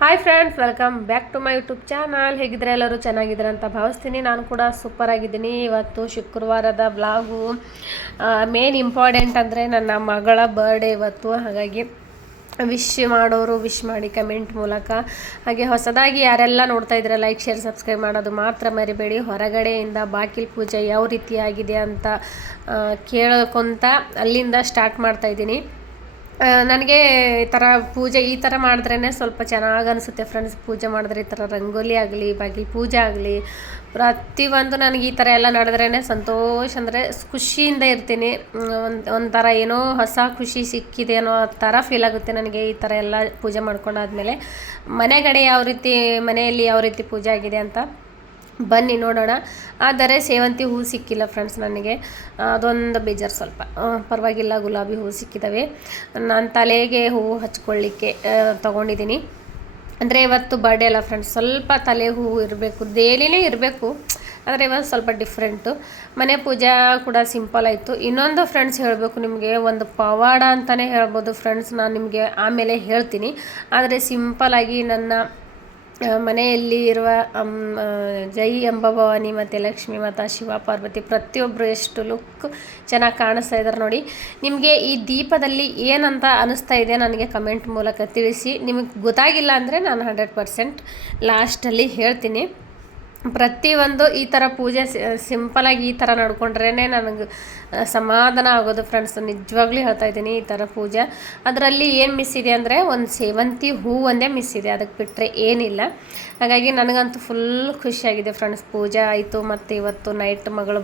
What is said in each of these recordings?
Hi friends, welcome back to my YouTube channel. ಹೇಗಿದ್ರೆ ಎಲ್ಲರೂ ಚೆನ್ನಾಗಿದ್ದಾರೆ ಅಂತ ಭಾವಿಸ್ತೀನಿ. ನಾನು ಕೂಡ ಸೂಪರ್ ಆಗಿದ್ದೀನಿ. ಇವತ್ತು ಶುಕ್ರವಾರದ ಬ್ಲಾಗು. ಮೇನ್ ಇಂಪಾರ್ಟೆಂಟ್ ಅಂದರೆ ನನ್ನ ಮಗಳ ಬರ್ಡೇ ಇವತ್ತು. ಹಾಗಾಗಿ ವಿಶ್ ಮಾಡೋರು ವಿಶ್ ಮಾಡಿ ಕಮೆಂಟ್ ಮೂಲಕ. ಹಾಗೆ ಹೊಸದಾಗಿ ಯಾರೆಲ್ಲ ನೋಡ್ತಾ ಇದ್ರೆ ಲೈಕ್, ಶೇರ್, ಸಬ್ಸ್ಕ್ರೈಬ್ ಮಾಡೋದು ಮಾತ್ರ ಮರಿಬೇಡಿ. ಹೊರಗಡೆಯಿಂದ ಬಾಗಿಲು ಪೂಜೆ ಯಾವ ರೀತಿ ಆಗಿದೆ ಅಂತ ಕೇಳ್ಕೊತ ಅಲ್ಲಿಂದ ಸ್ಟಾರ್ಟ್ ಮಾಡ್ತಾಯಿದ್ದೀನಿ. ನನಗೆ ಈ ಥರ ಪೂಜೆ ಈ ಥರ ಮಾಡಿದ್ರೇ ಸ್ವಲ್ಪ ಚೆನ್ನಾಗಿ ಅನಿಸುತ್ತೆ ಫ್ರೆಂಡ್ಸ್. ಪೂಜೆ ಮಾಡಿದ್ರೆ ಈ ಥರ ರಂಗೋಲಿ ಆಗಲಿ, ಬಾಗಿಲು ಪೂಜೆ ಆಗಲಿ, ಪ್ರತಿಯೊಂದು ನನಗೆ ಈ ಥರ ಎಲ್ಲ ನಡೆದ್ರೇ ಸಂತೋಷ. ಅಂದರೆ ಖುಷಿಯಿಂದ ಇರ್ತೀನಿ. ಒಂಥರ ಏನೋ ಹೊಸ ಖುಷಿ ಸಿಕ್ಕಿದೆ ಅನ್ನೋ ಥರ ಫೀಲ್ ಆಗುತ್ತೆ ನನಗೆ ಈ ಥರ ಎಲ್ಲ ಪೂಜೆ ಮಾಡ್ಕೊಂಡಾದ್ಮೇಲೆ. ಮನೆಗಡೆ ಮನೆಯಲ್ಲಿ ಯಾವ ರೀತಿ ಪೂಜೆ ಆಗಿದೆ ಅಂತ ಬನ್ನಿ ನೋಡೋಣ. ಆದರೆ ಸೇವಂತಿ ಹೂ ಸಿಕ್ಕಿಲ್ಲ ಫ್ರೆಂಡ್ಸ್ ನನಗೆ, ಅದೊಂದು ಬೇಜಾರು ಸ್ವಲ್ಪ. ಪರವಾಗಿಲ್ಲ, ಗುಲಾಬಿ ಹೂ ಸಿಕ್ಕಿದ್ದಾವೆ. ನಾನು ತಲೆಗೆ ಹೂವು ಹಚ್ಕೊಳ್ಳಿಕ್ಕೆ ತೊಗೊಂಡಿದ್ದೀನಿ. ಅಂದರೆ ಇವತ್ತು ಬರ್ಡೇ ಅಲ್ಲ ಫ್ರೆಂಡ್ಸ್, ಸ್ವಲ್ಪ ತಲೆ ಹೂವು ಇರಬೇಕು, ಡೈಲಿನೇ ಇರಬೇಕು. ಆದರೆ ಇವತ್ತು ಸ್ವಲ್ಪ ಡಿಫ್ರೆಂಟು. ಮನೆ ಪೂಜೆ ಕೂಡ ಸಿಂಪಲ್ ಆಯಿತು. ಇನ್ನೊಂದು ಫ್ರೆಂಡ್ಸ್ ಹೇಳಬೇಕು ನಿಮಗೆ, ಒಂದು ಪವಾಡ ಅಂತಲೇ ಹೇಳ್ಬೋದು ಫ್ರೆಂಡ್ಸ್. ನಾನು ನಿಮಗೆ ಆಮೇಲೆ ಹೇಳ್ತೀನಿ. ಆದರೆ ಸಿಂಪಲಾಗಿ ನನ್ನ ಮನೆಯಲ್ಲಿ ಇರುವ ಜೈ ಅಂಬಾಭವಾನಿ ಮತ್ತು ಲಕ್ಷ್ಮೀ ಮಾತಾ, ಶಿವ ಪಾರ್ವತಿ ಪ್ರತಿಯೊಬ್ಬರು ಎಷ್ಟು ಲುಕ್ ಚೆನ್ನಾಗಿ ಕಾಣಿಸ್ತಾ ಇದ್ದಾರೆ ನೋಡಿ. ನಿಮಗೆ ಈ ದೀಪದಲ್ಲಿ ಏನಂತ ಅನ್ನಿಸ್ತಾ ಇದೆ ನನಗೆ ಕಮೆಂಟ್ ಮೂಲಕ ತಿಳಿಸಿ. ನಿಮಗೆ ಗೊತ್ತಾಗಿಲ್ಲ ಅಂದರೆ ನಾನು 100% ಲಾಸ್ಟಲ್ಲಿ ಹೇಳ್ತೀನಿ. ಪ್ರತಿಯೊಂದು ಈ ಥರ ಪೂಜೆ ಸಿಂಪಲಾಗಿ ಈ ಥರ ನಡ್ಕೊಂಡ್ರೇ ನನಗೆ ಸಮಾಧಾನ ಆಗೋದು ಫ್ರೆಂಡ್ಸ್. ನಿಜವಾಗ್ಲೂ ಹೇಳ್ತಾ ಇದ್ದೀನಿ. ಈ ಥರ ಪೂಜೆ ಅದರಲ್ಲಿ ಏನು ಮಿಸ್ ಇದೆ ಅಂದರೆ ಒಂದು ಸೇವಂತಿ ಹೂ ಒಂದೇ ಮಿಸ್ ಇದೆ, ಅದಕ್ಕೆ ಬಿಟ್ಟರೆ ಏನಿಲ್ಲ. ಹಾಗಾಗಿ ನನಗಂತೂ ಫುಲ್ ಖುಷಿಯಾಗಿದೆ ಫ್ರೆಂಡ್ಸ್. ಪೂಜೆ ಆಯಿತು ಮತ್ತು ಇವತ್ತು ನೈಟ್ ಮಗಳ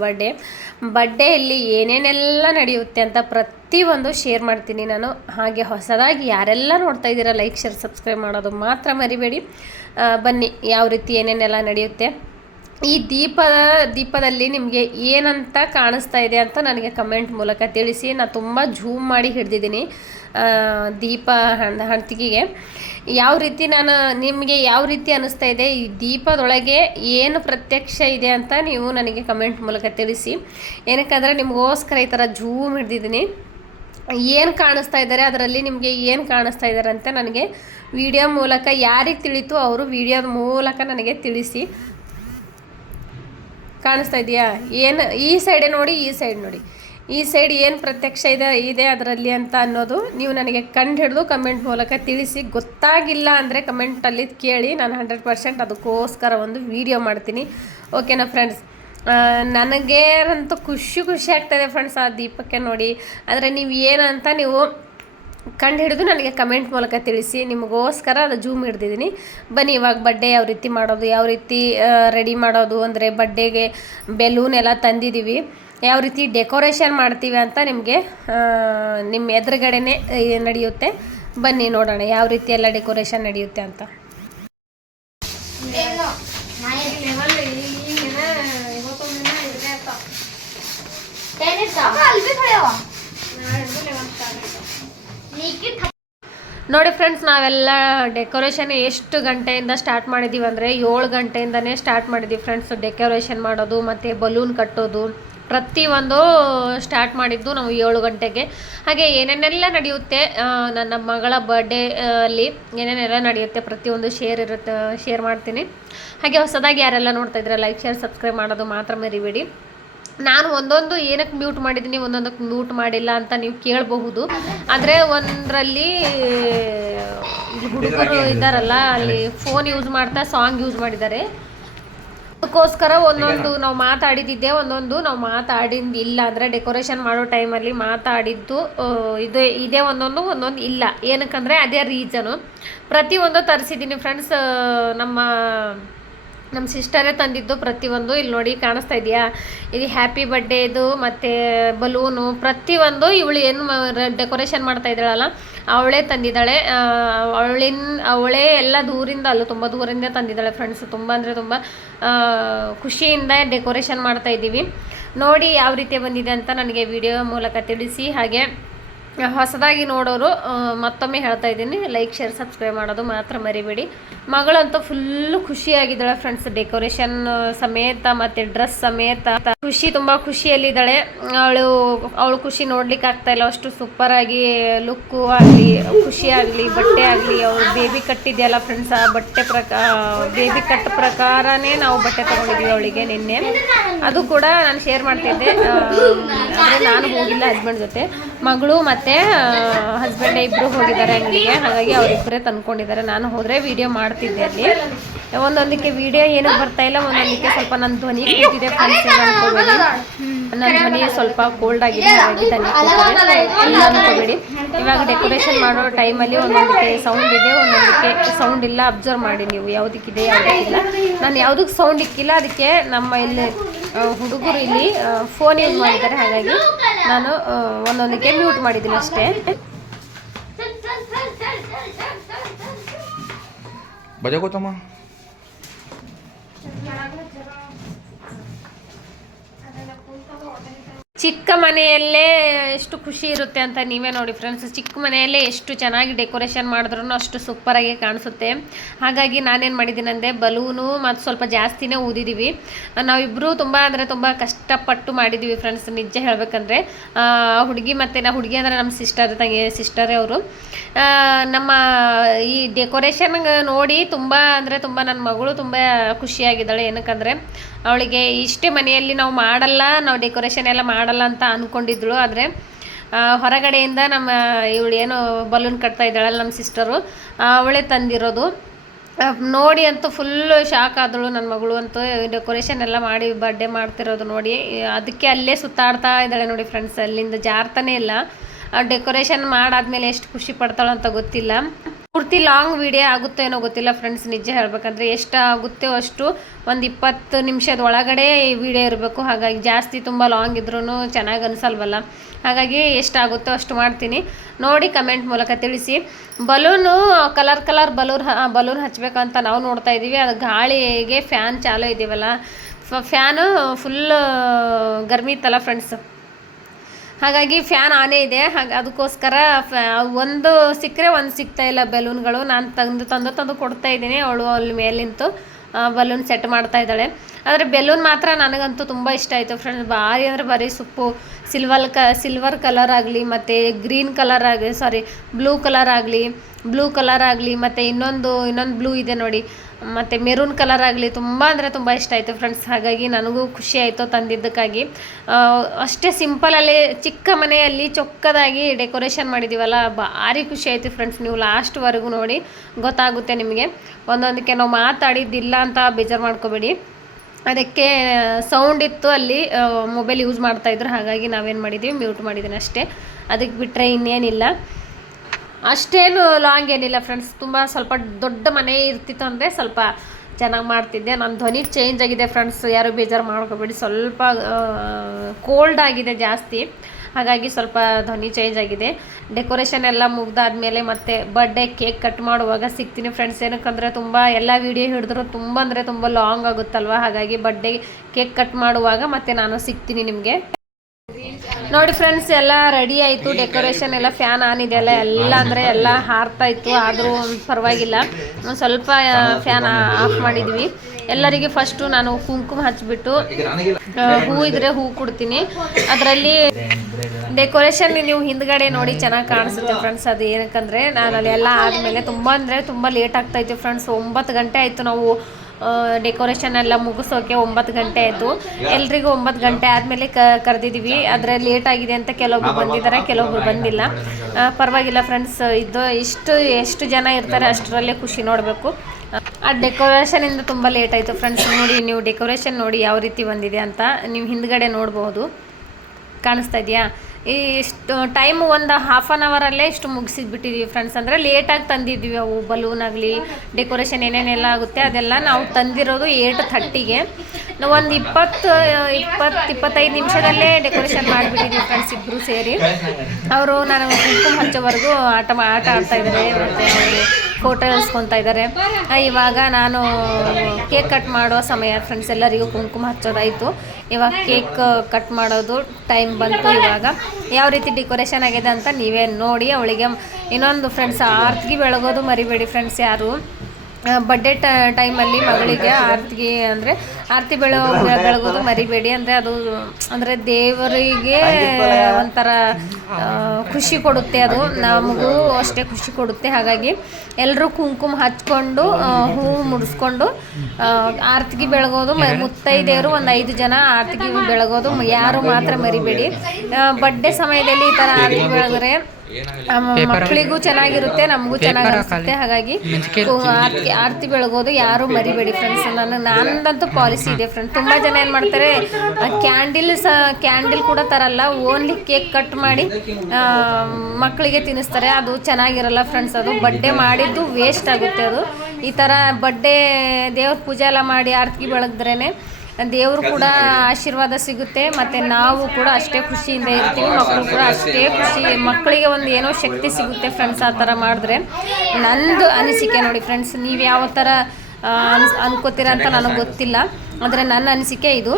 ಬರ್ಡೇಯಲ್ಲಿ ಏನೇನೆಲ್ಲ ನಡೆಯುತ್ತೆ ಅಂತ ಪ್ರತಿಯೊಂದು ಶೇರ್ ಮಾಡ್ತೀನಿ ನಾನು. ಹಾಗೆ ಹೊಸದಾಗಿ ಯಾರೆಲ್ಲ ನೋಡ್ತಾ ಇದ್ದೀರಾ ಲೈಕ್, ಶೇರ್, ಸಬ್ಸ್ಕ್ರೈಬ್ ಮಾಡೋದು ಮಾತ್ರ ಮರಿಬೇಡಿ. ಬನ್ನಿ ಯಾವ ರೀತಿ ಏನೇನೆಲ್ಲ ನಡೆಯುತ್ತೆ. ಈ ದೀಪದಲ್ಲಿ ನಿಮಗೆ ಏನಂತ ಕಾಣಿಸ್ತಾ ಇದೆ ಅಂತ ನನಗೆ ಕಮೆಂಟ್ ಮೂಲಕ ತಿಳಿಸಿ. ನಾನು ತುಂಬ ಝೂಮ್ ಮಾಡಿ ಹಿಡ್ದಿದ್ದೀನಿ ದೀಪ ಹಂತಿಗೆಗೆ. ಯಾವ ರೀತಿ ನಿಮಗೆ ಯಾವ ರೀತಿ ಅನ್ನಿಸ್ತಾ ಇದೆ, ಈ ದೀಪದೊಳಗೆ ಏನು ಪ್ರತ್ಯಕ್ಷ ಇದೆ ಅಂತ ನೀವು ನನಗೆ ಕಮೆಂಟ್ ಮೂಲಕ ತಿಳಿಸಿ. ಏನಕ್ಕಂದರೆ ನಿಮಗೋಸ್ಕರ ಈ ಥರ ಝೂಮ್ ಹಿಡ್ದಿದ್ದೀನಿ. ಏನು ಕಾಣಿಸ್ತಾ ಇದ್ದಾರೆ, ಅದರಲ್ಲಿ ನಿಮಗೆ ಏನು ಕಾಣಿಸ್ತಾ ಇದ್ದಾರೆ ಅಂತ ನನಗೆ ವಿಡಿಯೋ ಮೂಲಕ ಯಾರಿಗೆ ತಿಳಿತು ಅವರು ವಿಡಿಯೋದ ಮೂಲಕ ನನಗೆ ತಿಳಿಸಿ. ಕಾಣಿಸ್ತಾ ಇದೆಯಾ? ಏನು ಈ ಸೈಡೇ ನೋಡಿ, ಈ ಸೈಡ್ ನೋಡಿ, ಈ ಸೈಡ್ ಏನು ಪ್ರತ್ಯಕ್ಷ ಇದೆ ಅದರಲ್ಲಿ ಅಂತ ಅನ್ನೋದು ನೀವು ನನಗೆ ಕಂಡು ಹಿಡಿದು ಕಮೆಂಟ್ ಮೂಲಕ ತಿಳಿಸಿ. ಗೊತ್ತಾಗಿಲ್ಲ ಅಂದರೆ ಕಮೆಂಟಲ್ಲಿ ಕೇಳಿ, ನಾನು 100% ಅದಕ್ಕೋಸ್ಕರ ಒಂದು ವಿಡಿಯೋ ಮಾಡ್ತೀನಿ. ಓಕೆನಾ ಫ್ರೆಂಡ್ಸ್? ನನಗೆ ಅಂತೂ ಖುಷಿ ಆಗ್ತಾಯಿದೆ ಫ್ರೆಂಡ್ಸ್ ಆ ದೀಪಕ್ಕೆ ನೋಡಿ. ಆದರೆ ನೀವು ಏನಂತ ನೀವು ಕಂಡು ಹಿಡಿದು ನನಗೆ ಕಮೆಂಟ್ ಮೂಲಕ ತಿಳಿಸಿ. ನಿಮಗೋಸ್ಕರ ಅದು ಝೂಮ್ ಹಿಡ್ದಿದ್ದೀನಿ. ಬನ್ನಿ ಇವಾಗ ಬರ್ಡೇ ಯಾವ ರೀತಿ ಮಾಡೋದು, ಯಾವ ರೀತಿ ರೆಡಿ ಮಾಡೋದು, ಅಂದರೆ ಬರ್ಡೇಗೆ ಬೆಲೂನ್ ಎಲ್ಲ ತಂದಿದ್ದೀವಿ, ಯಾವ ರೀತಿ ಡೆಕೋರೇಷನ್ ಮಾಡ್ತೀವಿ ಅಂತ ನಿಮಗೆ ನಿಮ್ಮ ಎದುರುಗಡೆನೇ ನಡೆಯುತ್ತೆ. ಬನ್ನಿ ನೋಡೋಣ ಯಾವ ರೀತಿ ಎಲ್ಲ ಡೆಕೋರೇಷನ್ ನಡೆಯುತ್ತೆ ಅಂತ. ನೋಡಿ ಫ್ರೆಂಡ್ಸ್, ನಾವೆಲ್ಲ ಡೆಕೋರೇಷನ್ ಎಷ್ಟು ಗಂಟೆಯಿಂದ ಸ್ಟಾರ್ಟ್ ಮಾಡಿದ್ದೀವಿ ಅಂದರೆ 7 ಗಂಟೆಯಿಂದನೇ ಸ್ಟಾರ್ಟ್ ಮಾಡಿದ್ದೀವಿ ಫ್ರೆಂಡ್ಸ್. ಡೆಕೋರೇಷನ್ ಮಾಡೋದು ಮತ್ತು ಬಲೂನ್ ಕಟ್ಟೋದು ಪ್ರತಿಯೊಂದು ಸ್ಟಾರ್ಟ್ ಮಾಡಿದ್ದು ನಾವು 7 ಗಂಟೆಗೆ. ಹಾಗೆ ಏನೇನೆಲ್ಲ ನಡೆಯುತ್ತೆ ನನ್ನ ಮಗಳ ಬರ್ಡೇ ಅಲ್ಲಿ ಏನೇನೆಲ್ಲ ನಡೆಯುತ್ತೆ ಪ್ರತಿಯೊಂದು ಶೇರ್ ಮಾಡ್ತೀನಿ. ಹಾಗೆ ಹೊಸದಾಗಿ ಯಾರೆಲ್ಲ ನೋಡ್ತಾ ಇದ್ರೆ ಲೈಕ್, ಶೇರ್, ಸಬ್ಸ್ಕ್ರೈಬ್ ಮಾಡೋದು ಮಾತ್ರ ಮರಿಬೇಡಿ. ನಾನು ಒಂದೊಂದು ಏನಕ್ಕೆ ಮ್ಯೂಟ್ ಮಾಡಿದ್ದೀನಿ, ಒಂದೊಂದಕ್ಕೆ ಮ್ಯೂಟ್ ಮಾಡಿಲ್ಲ ಅಂತ ನೀವು ಕೇಳಬಹುದು. ಆದರೆ ಒಂದರಲ್ಲಿ ಹುಡುಗರು ಇದ್ದಾರಲ್ಲ, ಅಲ್ಲಿ ಫೋನ್ ಯೂಸ್ ಮಾಡ್ತಾ ಸಾಂಗ್ ಯೂಸ್ ಮಾಡಿದ್ದಾರೆ. ಅದಕ್ಕೋಸ್ಕರ ಒಂದೊಂದು ನಾವು ಮಾತಾಡಿದ್ದೆ, ಒಂದೊಂದು ನಾವು ಮಾತಾಡಿದ್ದಿಲ್ಲ. ಅಂದರೆ ಡೆಕೋರೇಷನ್ ಮಾಡೋ ಟೈಮಲ್ಲಿ ಮಾತಾಡಿದ್ದು ಇದೇ ಒಂದೊಂದು ಇಲ್ಲ. ಏನಕ್ಕಂದರೆ ಅದೇ ರೀಸನು. ಪ್ರತಿಯೊಂದು ತರಿಸಿದ್ದೀನಿ ಫ್ರೆಂಡ್ಸ್. ನಮ್ಮ ಸಿಸ್ಟರೇ ತಂದಿದ್ದು ಪ್ರತಿಯೊಂದು. ಇಲ್ಲಿ ನೋಡಿ ಕಾಣಿಸ್ತಾ ಇದೆಯಾ? ಇದು ಹ್ಯಾಪಿ ಬರ್ಡೇದು ಮತ್ತು ಬಲೂನು ಪ್ರತಿಯೊಂದು ಇವಳು ಏನು ಡೆಕೋರೇಷನ್ ಮಾಡ್ತಾ ಇದ್ದಾಳಲ್ಲ ಅವಳೇ ತಂದಿದ್ದಾಳೆ. ಅವಳೇ ಎಲ್ಲ ತುಂಬ ದೂರಿಂದ ತಂದಿದ್ದಾಳೆ ಫ್ರೆಂಡ್ಸ್. ತುಂಬ ಅಂದರೆ ತುಂಬ ಖುಷಿಯಿಂದ ಡೆಕೋರೇಷನ್ ಮಾಡ್ತಾ ಇದ್ದೀವಿ. ನೋಡಿ ಯಾವ ರೀತಿ ಬಂದಿದೆ ಅಂತ ನನಗೆ ವಿಡಿಯೋ ಮೂಲಕ ತಿಳಿಸಿ. ಹಾಗೆ ಹೊಸದಾಗಿ ನೋಡೋರು ಮತ್ತೊಮ್ಮೆ ಹೇಳ್ತಾ ಇದ್ದೀನಿ, ಲೈಕ್, ಶೇರ್, ಸಬ್ಸ್ಕ್ರೈಬ್ ಮಾಡೋದು ಮಾತ್ರ ಮರಿಬೇಡಿ. ಮಗಳಂತೂ ಫುಲ್ಲು ಖುಷಿಯಾಗಿದ್ದಾಳೆ ಫ್ರೆಂಡ್ಸ್. ಡೆಕೋರೇಷನ್ ಸಮೇತ ಮತ್ತು ಡ್ರೆಸ್ ಸಮೇತ ಖುಷಿ ತುಂಬ ಖುಷಿಯಲ್ಲಿದ್ದಾಳೆ. ಅವಳು ಖುಷಿ ನೋಡ್ಲಿಕ್ಕೆ ಆಗ್ತಾಯಿಲ್ಲ, ಅಷ್ಟು ಸೂಪರಾಗಿ ಲುಕ್ಕು ಆಗಲಿ, ಖುಷಿ ಆಗಲಿ, ಬಟ್ಟೆ ಆಗಲಿ. ಅವಳು ಬೇಬಿ ಕಟ್ಟಿದೆಯಲ್ಲ ಫ್ರೆಂಡ್ಸ್, ಆ ಬಟ್ಟೆ ಬೇಬಿ ಕಟ್ ಪ್ರಕಾರನೇ ನಾವು ಬಟ್ಟೆ ತೊಗೊಂಡಿದ್ವಿ ಅವಳಿಗೆ ನಿನ್ನೆ. ಅದು ಕೂಡ ನಾನು ಶೇರ್ ಮಾಡ್ತಿದ್ದೆ. ಅಂದರೆ ನಾನು ಹೋಗಿಲ್ಲ, ಹಸ್ಬೆಂಡ್ ಜೊತೆ, ಮಗಳು ಮತ್ತು ಹಸ್ಬೆಂಡ್ ಇಬ್ಬರು ಹೋಗಿದ್ದಾರೆ ಅಂಗಡಿಗೆ. ಹಾಗಾಗಿ ಅವರಿಬ್ಬರೇ ತಂದ್ಕೊಂಡಿದ್ದಾರೆ. ನಾನು ಹೋದರೆ ವೀಡಿಯೋ ಮಾಡ್ತಿದ್ದೆ ಅಲ್ಲಿ. ಒಂದೊಂದಕ್ಕೆ ವಿಡಿಯೋ ಏನಕ್ಕೆ ಬರ್ತಾ ಇಲ್ಲ, ಒಂದೊಂದಕ್ಕೆ ಸ್ವಲ್ಪ ನನ್ನ ಧ್ವನಿ ಕೂತಿದೆ ಫ್ರೆಂಡ್ಸ್, ಏನು ಅನ್ಕೋಬೇಡಿ. ನನ್ನ ಧ್ವನಿ ಸ್ವಲ್ಪ ಕೋಲ್ಡ್ ಆಗಿದೆ, ಹಾಗಾಗಿ ಧ್ವನಿ ಎಲ್ಲ ಅನ್ಕೋಬೇಡಿ. ಇವಾಗ ಡೆಕೋರೇಷನ್ ಮಾಡೋ ಟೈಮಲ್ಲಿ ಒಂದೊಂದಕ್ಕೆ ಸೌಂಡ್ ಇದೆ, ಒಂದೊಂದಕ್ಕೆ ಸೌಂಡ್ ಇಲ್ಲ. ಅಬ್ಸರ್ವ್ ಮಾಡಿ ನೀವು ಯಾವುದಕ್ಕಿದೆ ಯಾವುದಕ್ಕಿಲ್ಲ. ನಾನು ಯಾವುದಕ್ಕೆ ಸೌಂಡ್ ಇಕ್ಕಿಲ್ಲ, ಅದಕ್ಕೆ ನಮ್ಮ ಇಲ್ಲಿ ಹುಡುಗರು ಇಲ್ಲಿ ಫೋನ್ ಯೂಸ್ ಮಾಡಿದ್ದಾರೆ, ಹಾಗಾಗಿ ನಾನು ಒಂದೊಂದಕ್ಕೆ ಮ್ಯೂಟ್ ಮಾಡಿದ್ದೀನಿ ಅಷ್ಟೇ. ಬಜಾಗೋತಮ್ಮ ಚಿಕ್ಕ ಮನೆಯಲ್ಲೇ ಎಷ್ಟು ಖುಷಿ ಇರುತ್ತೆ ಅಂತ ನೀವೇ ನೋಡಿ ಫ್ರೆಂಡ್ಸ್. ಚಿಕ್ಕ ಮನೆಯಲ್ಲೇ ಎಷ್ಟು ಚೆನ್ನಾಗಿ ಡೆಕೋರೇಷನ್ ಮಾಡಿದ್ರೂ ಅಷ್ಟು ಸೂಪರಾಗಿ ಕಾಣಿಸುತ್ತೆ. ಹಾಗಾಗಿ ನಾನೇನು ಮಾಡಿದ್ದೀನಿ ಅಂದರೆ ಬಲೂನು ಮತ್ತು ಸ್ವಲ್ಪ ಜಾಸ್ತಿನೇ ಊದಿದ್ದೀವಿ. ನಾವಿಬ್ಬರು ತುಂಬ ಅಂದರೆ ತುಂಬ ಕಷ್ಟಪಟ್ಟು ಮಾಡಿದ್ದೀವಿ ಫ್ರೆಂಡ್ಸ್, ನಿಜ ಹೇಳಬೇಕಂದ್ರೆ. ಹುಡುಗಿ ಮತ್ತು ಹುಡುಗಿ ಅಂದರೆ ನಮ್ಮ ಸಿಸ್ಟರೇ ಅವರು. ನಮ್ಮ ಈ ಡೆಕೋರೇಷನ್ ನೋಡಿ ತುಂಬ ಅಂದರೆ ತುಂಬ ನನ್ನ ಮಗಳು ತುಂಬ ಖುಷಿಯಾಗಿದ್ದಾಳೆ. ಏನಕ್ಕಂದರೆ ಅವಳಿಗೆ ಇಷ್ಟೇ ಮನೆಯಲ್ಲಿ ನಾವು ಡೆಕೋರೇಷನ್ ಎಲ್ಲ ಮಾಡಲ್ಲ ಅಂತ ಅಂದ್ಕೊಂಡಿದ್ಳು. ಆದರೆ ಹೊರಗಡೆಯಿಂದ ಇವಳು ಏನು ಬಲೂನ್ ಕಟ್ತಾ ಇದ್ದಾಳಲ್ಲ ನಮ್ಮ ಸಿಸ್ಟರು, ಅವಳೇ ತಂದಿರೋದು. ನೋಡಿ ಅಂತೂ ಫುಲ್ಲು ಶಾಕ್ ಆದಳು ನನ್ನ ಮಗಳು ಅಂತೂ. ಡೆಕೋರೇಷನ್ ಎಲ್ಲ ಮಾಡಿ ಬರ್ಡೇ ಮಾಡ್ತಿರೋದು ನೋಡಿ, ಅದಕ್ಕೆ ಅಲ್ಲೇ ಸುತ್ತಾಡ್ತಾ ಇದ್ದಾಳೆ ನೋಡಿ ಫ್ರೆಂಡ್ಸ್, ಅಲ್ಲಿಂದ ಜಾರ್ತಾನೆ ಇಲ್ಲ. ಡೆಕೋರೇಷನ್ ಮಾಡಾದ್ಮೇಲೆ ಎಷ್ಟು ಖುಷಿ ಪಡ್ತಾಳೋ ಅಂತ ಗೊತ್ತಿಲ್ಲ. ಪೂರ್ತಿ ಲಾಂಗ್ ವಿಡಿಯೋ ಆಗುತ್ತೋ ಏನೋ ಗೊತ್ತಿಲ್ಲ ಫ್ರೆಂಡ್ಸ್, ನಿಜ ಹೇಳ್ಬೇಕಂದ್ರೆ. ಎಷ್ಟು ಆಗುತ್ತೋ ಅಷ್ಟು ಒಂದು 20 ನಿಮಿಷದ ಒಳಗಡೆ ವಿಡಿಯೋ ಇರಬೇಕು. ಹಾಗಾಗಿ ಜಾಸ್ತಿ ತುಂಬ ಲಾಂಗ್ ಇದ್ರೂ ಚೆನ್ನಾಗಿ ಅನಿಸಲ್ವಲ್ಲ. ಹಾಗಾಗಿ ಎಷ್ಟಾಗುತ್ತೋ ಅಷ್ಟು ಮಾಡ್ತೀನಿ. ನೋಡಿ ಕಮೆಂಟ್ ಮೂಲಕ ತಿಳಿಸಿ. ಬಲೂನು ಕಲರ್ ಬಲೂನ್ ಹಚ್ಚಬೇಕಂತ ನಾವು ನೋಡ್ತಾ ಇದ್ದೀವಿ. ಅದು ಗಾಳಿಗೆ ಫ್ಯಾನ್ ಚಾಲೂ ಇದೀವಲ್ಲ, ಫ್ಯಾನು ಫುಲ್ ಗರ್ಮಿ ಇತ್ತಲ್ಲ ಫ್ರೆಂಡ್ಸ್, ಹಾಗಾಗಿ ಫ್ಯಾನ್ ಆನೇ ಇದೆ. ಅದಕ್ಕೋಸ್ಕರ ಒಂದು ಸಿಕ್ಕರೆ ಒಂದು ಸಿಗ್ತಾ ಇಲ್ಲ ಬೆಲೂನ್ಗಳು. ನಾನು ತಂದು ಕೊಡ್ತಾ ಇದ್ದೀನಿ. ಅವಳು ಅಲ್ಲಿ ಮೇಲಿಂತು ಬಲೂನ್ ಸೆಟ್ ಮಾಡ್ತಾ ಇದ್ದಾಳೆ. ಆದರೆ ಬೆಲೂನ್ ಮಾತ್ರ ನನಗಂತೂ ತುಂಬ ಇಷ್ಟ ಆಯಿತು ಫ್ರೆಂಡ್ಸ್. ಭಾರಿ ಅಂದರೆ ಭಾರಿ ಸೊಪ್ಪು. ಸಿಲ್ವರ್ ಕಲರ್ ಆಗಲಿ, ಮತ್ತು ಗ್ರೀನ್ ಕಲರ್ ಆಗಲಿ, ಬ್ಲೂ ಕಲರ್ ಆಗಲಿ, ಮತ್ತು ಇನ್ನೊಂದು ಬ್ಲೂ ಇದೆ ನೋಡಿ, ಮತ್ತು ಮೆರೂನ್ ಕಲರ್ ಆಗಲಿ, ತುಂಬ ಅಂದರೆ ತುಂಬ ಇಷ್ಟ ಆಯಿತು ಫ್ರೆಂಡ್ಸ್. ಹಾಗಾಗಿ ನನಗೂ ಖುಷಿ ಆಯಿತು ತಂದಿದ್ದಕ್ಕಾಗಿ. ಅಷ್ಟೇ ಸಿಂಪಲಲ್ಲಿ ಚಿಕ್ಕ ಮನೆಯಲ್ಲಿ ಚೊಕ್ಕದಾಗಿ ಡೆಕೋರೇಷನ್ ಮಾಡಿದ್ದೀವಲ್ಲ, ಭಾರಿ ಖುಷಿ ಆಯಿತು ಫ್ರೆಂಡ್ಸ್. ನೀವು ಲಾಸ್ಟ್ವರೆಗೂ ನೋಡಿ, ಗೊತ್ತಾಗುತ್ತೆ ನಿಮಗೆ. ಒಂದೊಂದಕ್ಕೆ ನಾವು ಮಾತಾಡಿದ್ದಿಲ್ಲ ಅಂತ ಬೇಜಾರು ಮಾಡ್ಕೋಬೇಡಿ. ಅದಕ್ಕೆ ಸೌಂಡ್ ಇತ್ತು, ಅಲ್ಲಿ ಮೊಬೈಲ್ ಯೂಸ್ ಮಾಡ್ತಾಯಿದ್ರು. ಹಾಗಾಗಿ ನಾವೇನು ಮಾಡಿದ್ದೀವಿ, ಮ್ಯೂಟ್ ಮಾಡಿದ್ದೀನಿ ಅಷ್ಟೇ. ಅದಕ್ಕೆ ಬಿಟ್ಟರೆ ಇನ್ನೇನಿಲ್ಲ. ಅಷ್ಟೇನು ಲಾಂಗ್ ಏನಿಲ್ಲ ಫ್ರೆಂಡ್ಸ್. ಸ್ವಲ್ಪ ದೊಡ್ಡ ಮನೆ ಇರ್ತಿತ್ತು ಅಂದರೆ ಸ್ವಲ್ಪ ಚೆನ್ನಾಗಿ ಮಾಡ್ತಿದ್ದೆ. ನನ್ನ ಧ್ವನಿ ಚೇಂಜ್ ಆಗಿದೆ ಫ್ರೆಂಡ್ಸ್, ಯಾರು ಬೇಜಾರು ಮಾಡ್ಕೋಬೇಡಿ. ಸ್ವಲ್ಪ ಕೋಲ್ಡ್ ಆಗಿದೆ ಜಾಸ್ತಿ, ಹಾಗಾಗಿ ಸ್ವಲ್ಪ ಧ್ವನಿ ಚೇಂಜ್ ಆಗಿದೆ. ಡೆಕೋರೇಷನ್ ಎಲ್ಲ ಮುಗ್ದಾದ್ಮೇಲೆ ಮತ್ತೆ ಬರ್ಡೇ ಕೇಕ್ ಕಟ್ ಮಾಡುವಾಗ ಸಿಗ್ತೀನಿ ಫ್ರೆಂಡ್ಸ್. ಏನಕ್ಕಂದರೆ ತುಂಬ ಎಲ್ಲ ವೀಡಿಯೋ ಹಿಡಿದ್ರು ತುಂಬ ಅಂದರೆ ತುಂಬ ಲಾಂಗ್ ಆಗುತ್ತಲ್ವ. ಹಾಗಾಗಿ ಬರ್ಡೇ ಕೇಕ್ ಕಟ್ ಮಾಡುವಾಗ ಮತ್ತೆ ನಾನು ಸಿಗ್ತೀನಿ ನಿಮಗೆ. ನೋಡಿ ಫ್ರೆಂಡ್ಸ್, ಎಲ್ಲ ರೆಡಿ ಆಯಿತು. ಡೆಕೋರೇಷನ್ ಎಲ್ಲ ಫ್ಯಾನ್ ಆನ್ ಇದೆಯಲ್ಲ, ಎಲ್ಲ ಹಾರ್ತಾ ಇತ್ತು. ಆದರೂ ಪರವಾಗಿಲ್ಲ, ಒಂದು ಸ್ವಲ್ಪ ಫ್ಯಾನ್ ಆಫ್ ಮಾಡಿದ್ವಿ. ಎಲ್ಲರಿಗೆ ಫಸ್ಟು ನಾನು ಕುಂಕುಮ ಹಚ್ಚಿಬಿಟ್ಟು ಹೂ ಇದ್ರೆ ಹೂ ಕೊಡ್ತೀನಿ. ಅದರಲ್ಲಿ ಡೆಕೋರೇಷನ್ ನೀವು ಹಿಂದ್ಗಡೆ ನೋಡಿ ಚೆನ್ನಾಗಿ ಕಾಣಿಸುತ್ತೆ ಫ್ರೆಂಡ್ಸ್. ಅದು ಏನಕ್ಕಂದರೆ ನಾನು ಅಲ್ಲಿ ಎಲ್ಲ ಆದಮೇಲೆ ತುಂಬ ಅಂದರೆ ತುಂಬ ಲೇಟ್ ಆಗ್ತಾಯಿತ್ತು ಫ್ರೆಂಡ್ಸ್. 9 ಗಂಟೆ ಆಯಿತು ನಾವು ಡೆಕೋರೇಷನ್ ಎಲ್ಲ ಮುಗಿಸೋಕೆ. 9 ಗಂಟೆ ಆಯಿತು. ಎಲ್ರಿಗೂ 9 ಗಂಟೆ ಆದಮೇಲೆ ಕರೆದಿದ್ದೀವಿ. ಆದರೆ ಲೇಟ್ ಆಗಿದೆ ಅಂತ ಕೆಲವೊಬ್ರು ಬಂದಿದ್ದಾರೆ, ಕೆಲವೊಬ್ರು ಬಂದಿಲ್ಲ. ಪರವಾಗಿಲ್ಲ ಫ್ರೆಂಡ್ಸ್, ಎಷ್ಟು ಜನ ಇರ್ತಾರೆ ಅಷ್ಟರಲ್ಲೇ ಖುಷಿ ನೋಡಬೇಕು. ಆ ಡೆಕೋರೇಷನಿಂದ ತುಂಬ ಲೇಟ್ ಆಯಿತು ಫ್ರೆಂಡ್ಸ್. ನೋಡಿ, ನೀವು ಡೆಕೋರೇಷನ್ ನೋಡಿ ಯಾವ ರೀತಿ ಬಂದಿದೆ ಅಂತ ನೀವು ಹಿಂದ್ಗಡೆ ನೋಡ್ಬೋದು. ಕಾಣಿಸ್ತಾ ಇದೆಯಾ? ಇಷ್ಟು ಟೈಮು ಒಂದು ಹಾಫ್ ಆನ್ ಅವರಲ್ಲೇ ಇಷ್ಟು ಮುಗಿಸಿದ್ಬಿಟ್ಟಿದ್ದೀವಿ ಫ್ರೆಂಡ್ಸ್. ಅಂದರೆ ಲೇಟಾಗಿ ತಂದಿದ್ವಿ. ಅವು ಬಲೂನ್ ಆಗಲಿ, ಡೆಕೋರೇಷನ್ ಏನೇನೆಲ್ಲ ಆಗುತ್ತೆ ಅದೆಲ್ಲ ನಾವು ತಂದಿರೋದು 8:30ಗೆ. ಒಂದು 20-25 ನಿಮಿಷದಲ್ಲೇ ಡೆಕೋರೇಷನ್ ಮಾಡಿಬಿಟ್ಟಿದ್ದೀವಿ ಫ್ರೆಂಡ್ಸ್ ಇಬ್ಬರು ಸೇರಿ. ಅವರು ನಾನು ಕುಂಕುಮ ಹಚ್ಚೋವರೆಗೂ ಆಟ ಆಡ್ತಾ ಇದ್ದಾರೆ, ಮತ್ತು ಅವರು ಫೋಟೋ ಎಳ್ಸ್ಕೊತಾ ಇದ್ದಾರೆ. ಇವಾಗ ನಾನು ಕೇಕ್ ಕಟ್ ಮಾಡೋ ಸಮಯ ಫ್ರೆಂಡ್ಸ್. ಎಲ್ಲರಿಗೂ ಕುಂಕುಮ ಹಚ್ಚೋದಾಯಿತು. ಇವಾಗ ಕೇಕ್ ಕಟ್ ಮಾಡೋದು ಟೈಮ್ ಬಂತು. ಇವಾಗ ಯಾವ ರೀತಿ ಡೆಕೋರೇಷನ್ ಆಗಿದೆ ಅಂತ ನೀವೇ ನೋಡಿ. ಅವಳಿಗೆ ಇನ್ನೊಂದು ಫ್ರೆಂಡ್ಸ್, ಆರತಿಗೆ ಬೆಳಗೋದು ಮರಿಬೇಡಿ ಫ್ರೆಂಡ್ಸ್ ಯಾರು. ಬಡ್ಡೆ ಟೈಮಲ್ಲಿ ಮಗಳಿಗೆ ಆರತಿಗೆ ಅಂದರೆ ಆರತಿ ಬೆಳಗೋದು ಮರಿಬೇಡಿ. ಅಂದರೆ ಅದು ಅಂದರೆ ದೇವರಿಗೆ ಒಂಥರ ಖುಷಿ ಕೊಡುತ್ತೆ, ಅದು ನಮಗೂ ಅಷ್ಟೇ ಖುಷಿ ಕೊಡುತ್ತೆ. ಹಾಗಾಗಿ ಎಲ್ಲರೂ ಕುಂಕುಮ ಹಚ್ಕೊಂಡು ಹೂವು ಮುಡಿಸ್ಕೊಂಡು ಆರತಿಗೆ ಬೆಳಗೋದು. ಮುತ್ತೈದೆಯರು ಒಂದು 5 ಜನ ಆರತಿಗೆ ಬೆಳಗೋದು, ಯಾರು ಮಾತ್ರ ಮರಿಬೇಡಿ. ಬಡ್ಡೆ ಸಮಯದಲ್ಲಿ ಈ ಥರ ಆರತಿ ಬೆಳಗಿದ್ರೆ ಮಕ್ಕಳಿಗೂ ಚೆನ್ನಾಗಿರುತ್ತೆ, ನಮಗೂ ಚೆನ್ನಾಗಿ ಅನಿಸುತ್ತೆ. ಹಾಗಾಗಿ ಆರತಿ ಬೆಳಗೋದು ಯಾರು ಮರಿಬೇಡಿ ಫ್ರೆಂಡ್ಸ್. ನಂದಂತೂ ಪಾಲಿಸಿ ಇದೆ ಫ್ರೆಂಡ್ಸ್. ತುಂಬ ಜನ ಏನು ಮಾಡ್ತಾರೆ, ಕ್ಯಾಂಡಲ್ ಕೂಡ ತರಲ್ಲ, ಓನ್ಲಿ ಕೇಕ್ ಕಟ್ ಮಾಡಿ ಮಕ್ಕಳಿಗೆ ತಿನ್ನಿಸ್ತಾರೆ. ಅದು ಚೆನ್ನಾಗಿರಲ್ಲ ಫ್ರೆಂಡ್ಸ್. ಅದು ಬಡ್ಡೆ ಮಾಡಿದ್ದು ವೇಸ್ಟ್ ಆಗುತ್ತೆ. ಅದು ಈ ಥರ ಬಡ್ಡೆ ದೇವ್ರ ಪೂಜೆ ಎಲ್ಲ ಮಾಡಿ ಆರತಿ ಬೆಳಗಿದ್ರೇ ದೇವರು ಕೂಡ ಆಶೀರ್ವಾದ ಸಿಗುತ್ತೆ, ಮತ್ತು ನಾವು ಕೂಡ ಅಷ್ಟೇ ಖುಷಿಯಿಂದ ಇರ್ತೀವಿ, ಮಕ್ಕಳು ಕೂಡ ಅಷ್ಟೇ ಖುಷಿ, ಮಕ್ಕಳಿಗೆ ಒಂದು ಏನೋ ಶಕ್ತಿ ಸಿಗುತ್ತೆ ಫ್ರೆಂಡ್ಸ್ ಆ ಥರ ಮಾಡಿದ್ರೆ. ನಂದು ಅನಿಸಿಕೆ ನೋಡಿ ಫ್ರೆಂಡ್ಸ್, ನೀವು ಯಾವ ಥರ ಅನ್ಕೋತೀರ ಅಂತ ನನಗೆ ಗೊತ್ತಿಲ್ಲ, ಆದರೆ ನನ್ನ ಅನಿಸಿಕೆ ಇದು.